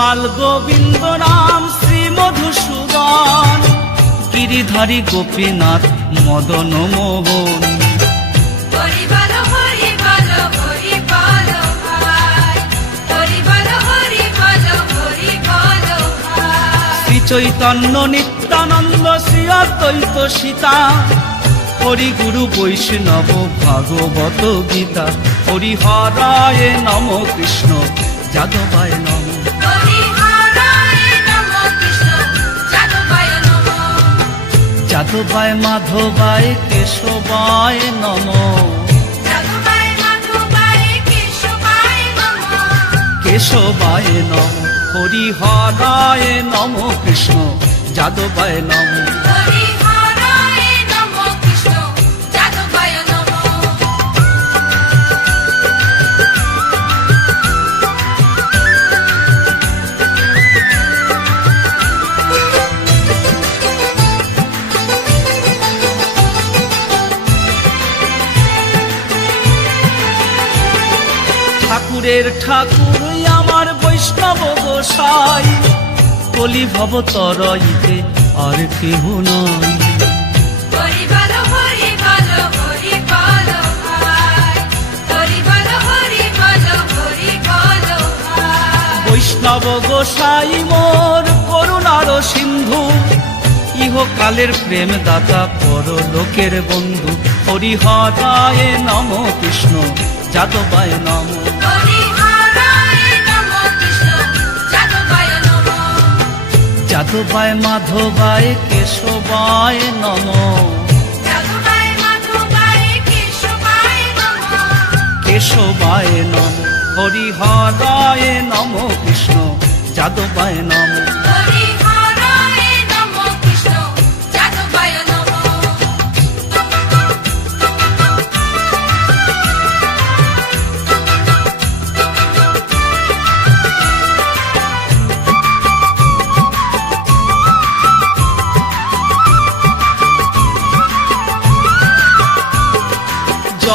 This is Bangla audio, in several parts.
গোপাল গোবিন্দ রাম শ্রী মধুসূদন গিরিধারী গোপীনাথ মদন মোহন। চৈতন্য নিত্যানন্দ শ্রী অদ্বৈত সীতা হরি গুরু বৈষ্ণব ভাগবত গীতা হরিহরায় নম কৃষ্ণ যাদবায় নম যাদবায় মাধবায় কেশবায় নম। কেশবাই কেশবায় নম হরিহরায় নম কৃষ্ণ যাদবায় নম। ঠাকুর আমার বৈষ্ণব গোসাই। কলি ভব তরইতে আর কেহ নয় বৈষ্ণব গোসাই মোর করুণার সিন্ধু। ইহকালের প্রেম দাতা পর লোকের বন্ধু। হরিহরায় নম কৃষ্ণ যাদবায় নম। যাদবায় মাধবায় কেশবায় নম। কেশবাই নমঃ। কেশবায় নম। হরিহরায় নম কৃষ্ণ। যাদবায় নম।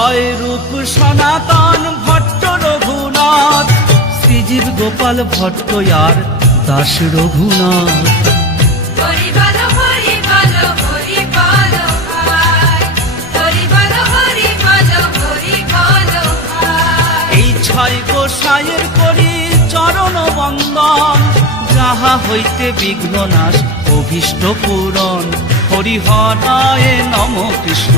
জয় রূপ সনাতন ভট্ট রঘুনাথ। শ্রীজীব গোপাল ভট্ট আর দাস রঘুনাথ। এই ছয় গোসাইয়ের করি চরণ বন্দন যাহা হইতে বিঘ্ন নাশ অভীষ্ট পূরণ। হরিহরায় নম কৃষ্ণ।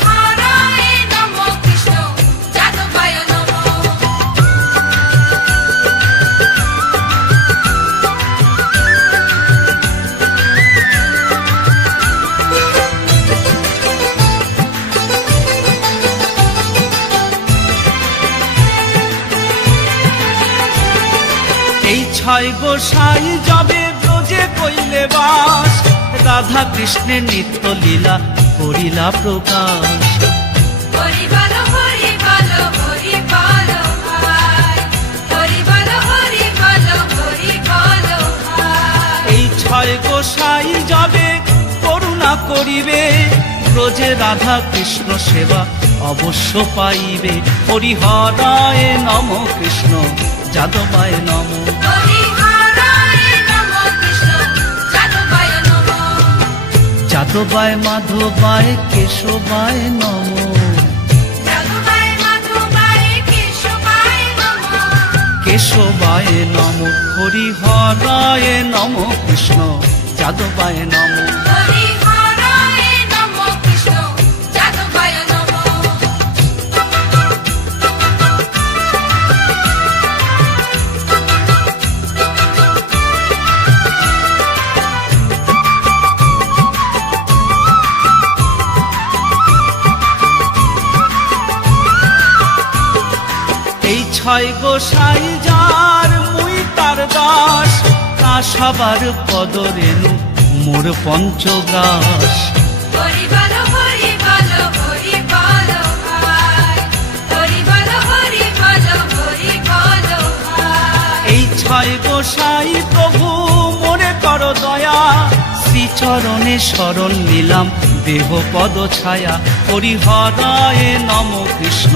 ছয় গোসাই যাবে ব্রজে কইলে বাস। রাধা কৃষ্ণের নিত্য লীলা করিলা প্রকাশ। এই ছয় গোসাই যাবে করুণা করিবে ব্রজে রাধা কৃষ্ণ সেবা অবশ্য পাইবে। হরিহরায় নম কৃষ্ণ যাদবায় নম। যাদবায় মাধবায় কেশবায় নম। কেশবায় নমঃ। নম। হরিহরায় নম কৃষ্ণ। যাদবায় নম। ছয় গোসাই যার মুই তার দাস। তা সবার পদ রেণু মোর পঞ্চগ্রাস। এই ছয় গোসাই প্রভু মোরে কর দয়া। শ্রীচরণে শরণ নিলাম দেহ পদ ছায়া। হরিহরায় নম কৃষ্ণ।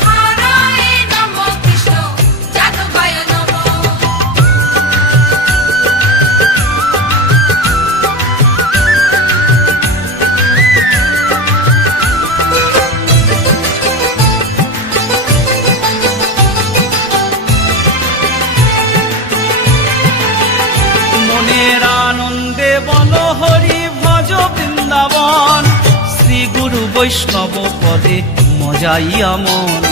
বৈষ্ণব পদে মজাইয়া মন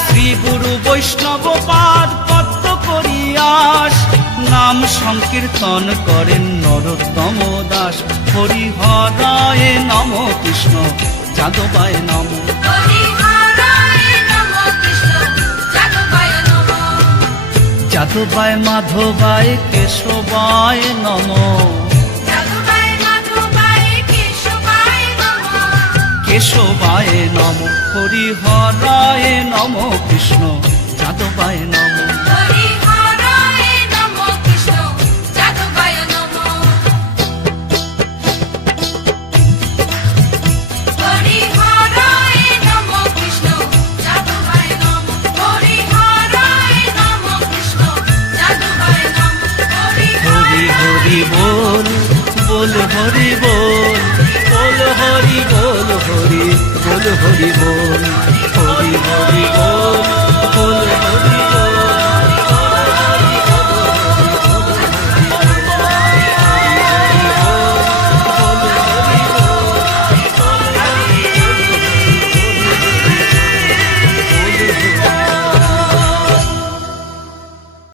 শ্রী গুরু বৈষ্ণব পাদ পদ্ম করিয়াস নাম সংকীর্তন করেন নরোত্তম দাস। হরি হরায় নম কৃষ্ণ যাদবায় নম। যাদবায় মাধবায় কেশবায় নম। কেশবায় নমঃ। নম হরি হরায় নম কৃষ্ণ যাদবায় নম।